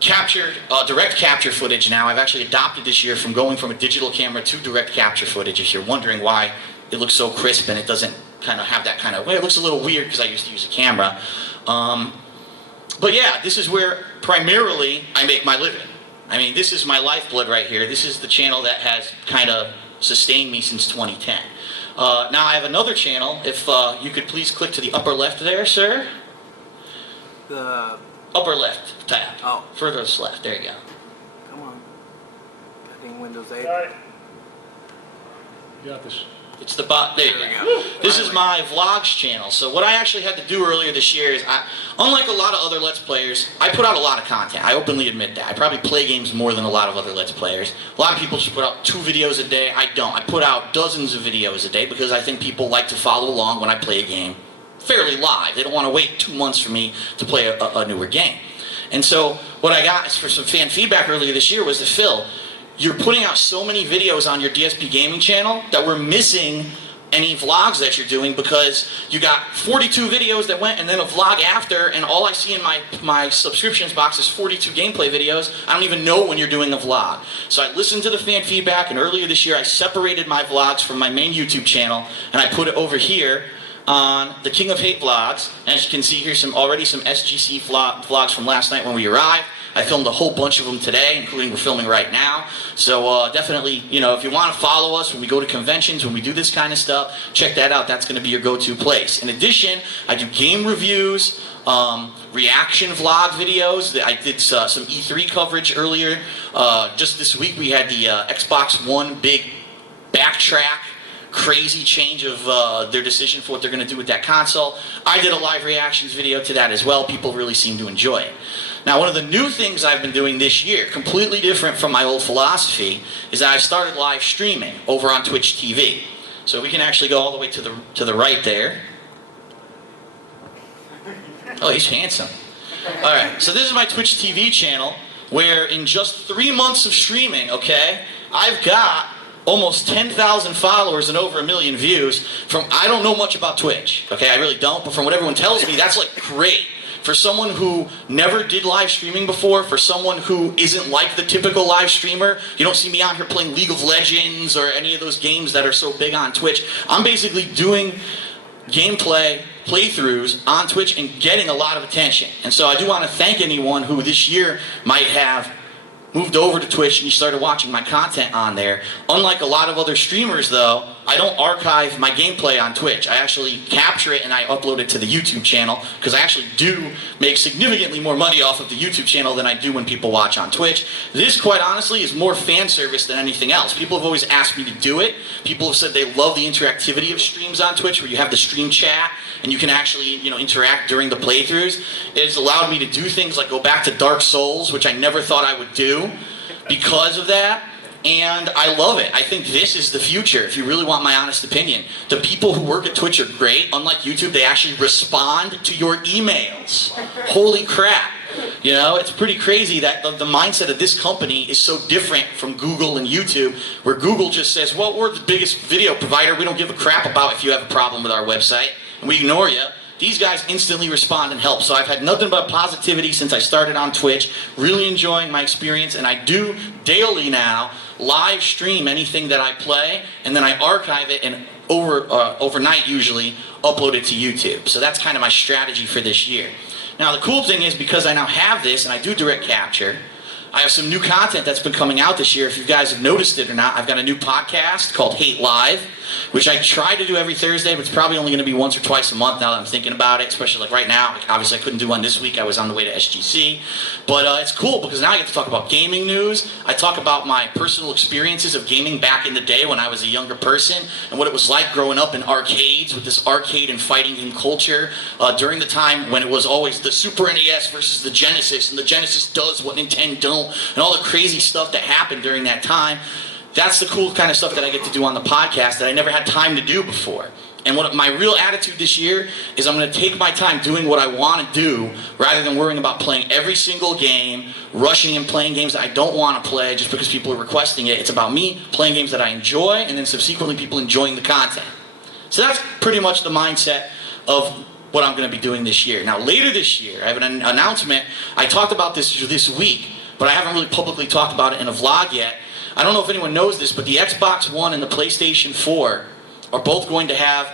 direct capture footage now. I've actually adopted this year from going from a digital camera to direct capture footage. If you're wondering why it looks so crisp and it doesn't kind of have that kind of, well, it looks a little weird because I used to use a camera. But yeah, this is where primarily I make my living. I mean, this is my lifeblood right here. This is the channel that has kind of sustained me since 2010. Now I have another channel. If you could please click to the upper left there, sir. The upper left tab. Oh. Furthest left. There you go. Come on. I think Windows 8. All right. You got this. It's the bot. There you go. This is my vlogs channel. So what I actually had to do earlier this year is, unlike a lot of other Let's Players, I put out a lot of content. I openly admit that. I probably play games more than a lot of other Let's Players. A lot of people just put out 2 videos a day. I don't. I put out dozens of videos a day because I think people like to follow along when I play a game fairly live. They don't want to wait 2 months for me to play a newer game. And so what I got for some fan feedback earlier this year was that, Phil, you're putting out so many videos on your DSP Gaming channel that we're missing any vlogs that you're doing, because you got 42 videos that went and then a vlog after, and all I see in my subscriptions box is 42 gameplay videos. I don't even know when you're doing a vlog. So I listened to the fan feedback, and earlier this year I separated my vlogs from my main YouTube channel and I put it over here on the King of Hate vlogs. And as you can see here, already some SGC vlogs from last night when we arrived. I filmed a whole bunch of them today, including we're filming right now. So definitely, you know, if you want to follow us when we go to conventions, when we do this kind of stuff, check that out. That's going to be your go-to place. In addition, I do game reviews, reaction vlog videos. I did some E3 coverage earlier. Just this week we had the Xbox One big backtrack, crazy change of their decision for what they're going to do with that console. I did a live reactions video to that as well. People really seem to enjoy it. Now, one of the new things I've been doing this year, completely different from my old philosophy, is that I've started live streaming over on Twitch TV. So we can actually go all the way to the right there. Oh, he's handsome. All right, so this is my Twitch TV channel, where in just 3 months of streaming, okay, I've got almost 10,000 followers and over 1 million views from, I don't know much about Twitch, okay, I really don't, but from what everyone tells me, that's like great. For someone who never did live streaming before, for someone who isn't like the typical live streamer, you don't see me out here playing League of Legends or any of those games that are so big on Twitch. I'm basically doing gameplay playthroughs on Twitch and getting a lot of attention. And so I do want to thank anyone who this year might have moved over to Twitch and you started watching my content on there. Unlike a lot of other streamers though, I don't archive my gameplay on Twitch. I actually capture it and I upload it to the YouTube channel, because I actually do make significantly more money off of the YouTube channel than I do when people watch on Twitch. This, quite honestly, is more fan service than anything else. People have always asked me to do it. People have said they love the interactivity of streams on Twitch, where you have the stream chat and you can actually, you know, interact during the playthroughs. It has allowed me to do things like go back to Dark Souls, which I never thought I would do because of that. And I love it. I think this is the future, if you really want my honest opinion. The people who work at Twitch are great. Unlike YouTube, they actually respond to your emails. Holy crap. You know, it's pretty crazy that the mindset of this company is so different from Google and YouTube, where Google just says, well, we're the biggest video provider. We don't give a crap about if you have a problem with our website, and we ignore you. These guys instantly respond and help. So I've had nothing but positivity since I started on Twitch, really enjoying my experience, and I do daily now live stream anything that I play, and then I archive it and overnight usually upload it to YouTube. So that's kind of my strategy for this year. Now the cool thing is, because I now have this and I do direct capture, I have some new content that's been coming out this year. If you guys have noticed it or not, I've got a new podcast called Hate Live, which I try to do every Thursday, but it's probably only going to be once or twice a month now that I'm thinking about it, especially like right now. Like obviously I couldn't do one this week. I was on the way to SGC. But it's cool because now I get to talk about gaming news. I talk about my personal experiences of gaming back in the day when I was a younger person, and what it was like growing up in arcades with this arcade and fighting game culture during the time when it was always the Super NES versus the Genesis, and the Genesis does what Nintendo don't, and all the crazy stuff that happened during that time. That's the cool kind of stuff that I get to do on the podcast that I never had time to do before. And what my real attitude this year is, I'm going to take my time doing what I want to do, rather than worrying about playing every single game, rushing and playing games that I don't want to play just because people are requesting it. It's about me playing games that I enjoy, and then subsequently people enjoying the content. So that's pretty much the mindset of what I'm going to be doing this year. Now, later this year, I have an announcement. I talked about this week, but I haven't really publicly talked about it in a vlog yet. I don't know if anyone knows this, but the Xbox One and the PlayStation 4 are both going to have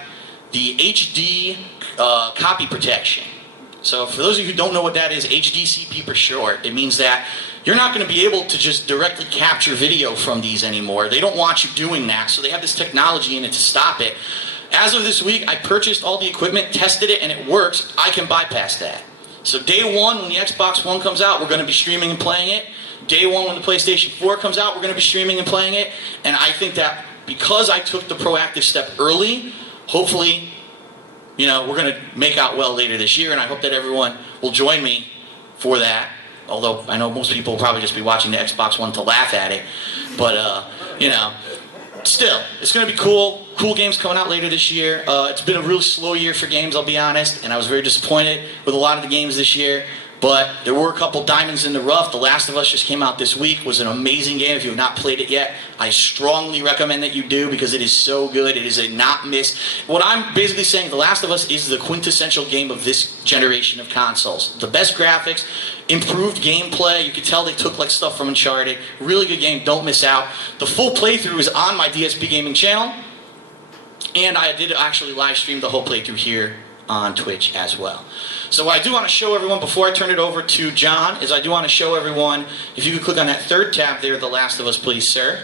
the HD copy protection. So for those of you who don't know what that is, HDCP for short, it means that you're not going to be able to just directly capture video from these anymore. They don't want you doing that, so they have this technology in it to stop it. As of this week, I purchased all the equipment, tested it, and it works. I can bypass that. So day one, when the Xbox One comes out, we're going to be streaming and playing it. Day one, when the PlayStation 4 comes out, we're going to be streaming and playing it. And I think that because I took the proactive step early, hopefully, you know, we're going to make out well later this year, and I hope that everyone will join me for that. Although I know most people will probably just be watching the Xbox One to laugh at it. But, you know, still, it's going to be cool. Cool games coming out later this year. It's been a really slow year for games, I'll be honest, and I was very disappointed with a lot of the games this year. But there were a couple diamonds in the rough. The Last of Us just came out this week. It was an amazing game. If you have not played it yet, I strongly recommend that you do because it is so good. It is a not miss. What I'm basically saying, The Last of Us is the quintessential game of this generation of consoles. The best graphics, improved gameplay. You could tell they took like stuff from Uncharted. Really good game. Don't miss out. The full playthrough is on my DSP Gaming channel. And I did actually live stream the whole playthrough here on Twitch as well. So what I do want to show everyone before I turn it over to John is I do want to show everyone, if you could click on that third tab there, The Last of Us, please, sir.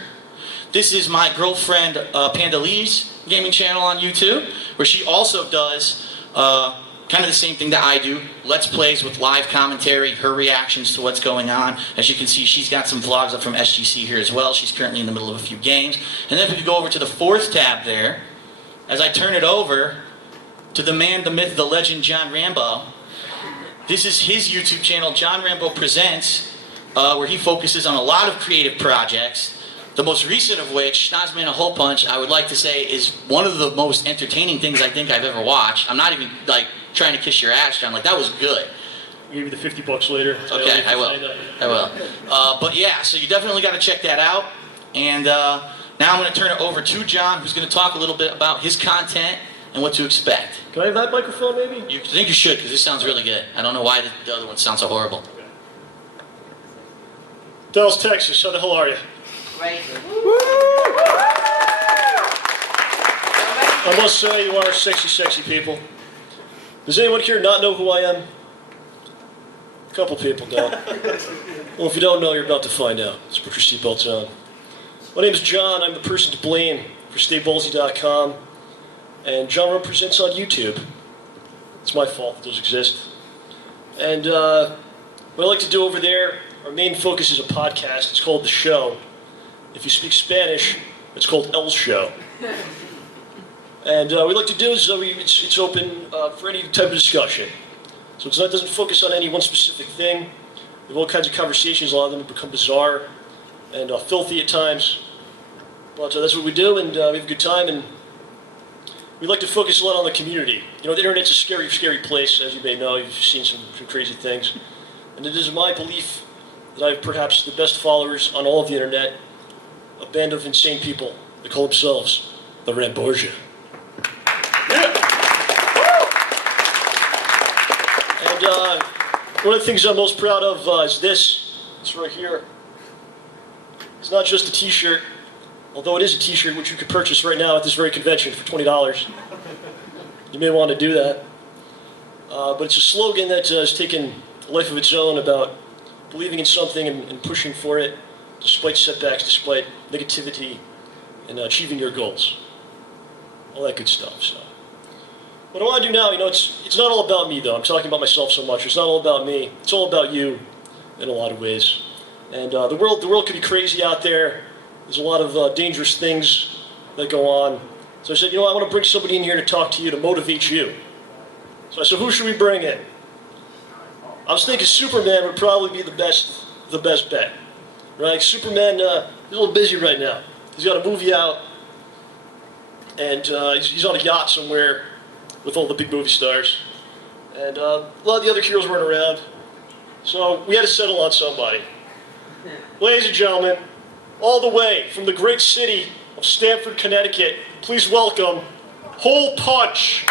This is my girlfriend Panda Lee's gaming channel on YouTube, where she also does kind of the same thing that I do. Let's Plays with live commentary, her reactions to what's going on. As you can see, she's got some vlogs up from SGC here as well. She's currently in the middle of a few games. And then if we could go over to the fourth tab there, as I turn it over to the man, the myth, the legend, John Rambo. This is his YouTube channel, John Rambo Presents, where he focuses on a lot of creative projects. The most recent of which, Snozman a Hole Punch, I would like to say is one of the most entertaining things I think I've ever watched. I'm not even like trying to kiss your ass, John. Like, that was good. I'll give you the $50 later. Okay, I will. But yeah, so you definitely got to check that out. And now I'm going to turn it over to John, who's going to talk a little bit about his content and what to expect. Can I have that microphone, maybe? You think you should, because this sounds really good. I don't know why the other one sounds so horrible. Okay. Dallas, Texas. How the hell are you? Great. I must say, you are sexy, sexy people. Does anyone here not know who I am? A couple people don't. Well, if you don't know, you're about to find out. So put your seatbelts on. My name is John. I'm the person to blame for StayBallsy.com. And John Rambo Presents on YouTube. It's my fault that those exist. And what I like to do over there, our main focus is a podcast. It's called The Show. If you speak Spanish, it's called El Show. And what we like to do is it's open for any type of discussion. So it doesn't focus on any one specific thing. We have all kinds of conversations. A lot of them become bizarre and filthy at times. But that's what we do, and we have a good time. And we like to focus a lot on the community. You know, the internet's a scary, scary place, as you may know. You've seen some crazy things. And it is my belief that I have perhaps the best followers on all of the internet, a band of insane people that call themselves the Ramborgia. Yeah! And one of the things I'm most proud of is this right here. It's not just a t-shirt. Although it is a t-shirt which you could purchase right now at this very convention for $20. You may want to do that. But it's a slogan that has taken a life of its own about believing in something and pushing for it, despite setbacks, despite negativity, and achieving your goals. All that good stuff. So, what I want to do now, you know, it's not all about me, though. I'm talking about myself so much. It's not all about me. It's all about you in a lot of ways. And the world could be crazy out there. There's a lot of dangerous things that go on. So I said, you know, I want to bring somebody in here to talk to you, to motivate you. So I said, who should we bring in? I was thinking Superman would probably be the best bet. Right? Superman, he's a little busy right now. He's got a movie out, and he's on a yacht somewhere with all the big movie stars. And a lot of the other heroes weren't around. So we had to settle on somebody. Ladies and gentlemen, all the way from the great city of Stamford, Connecticut, please welcome Hole Punch.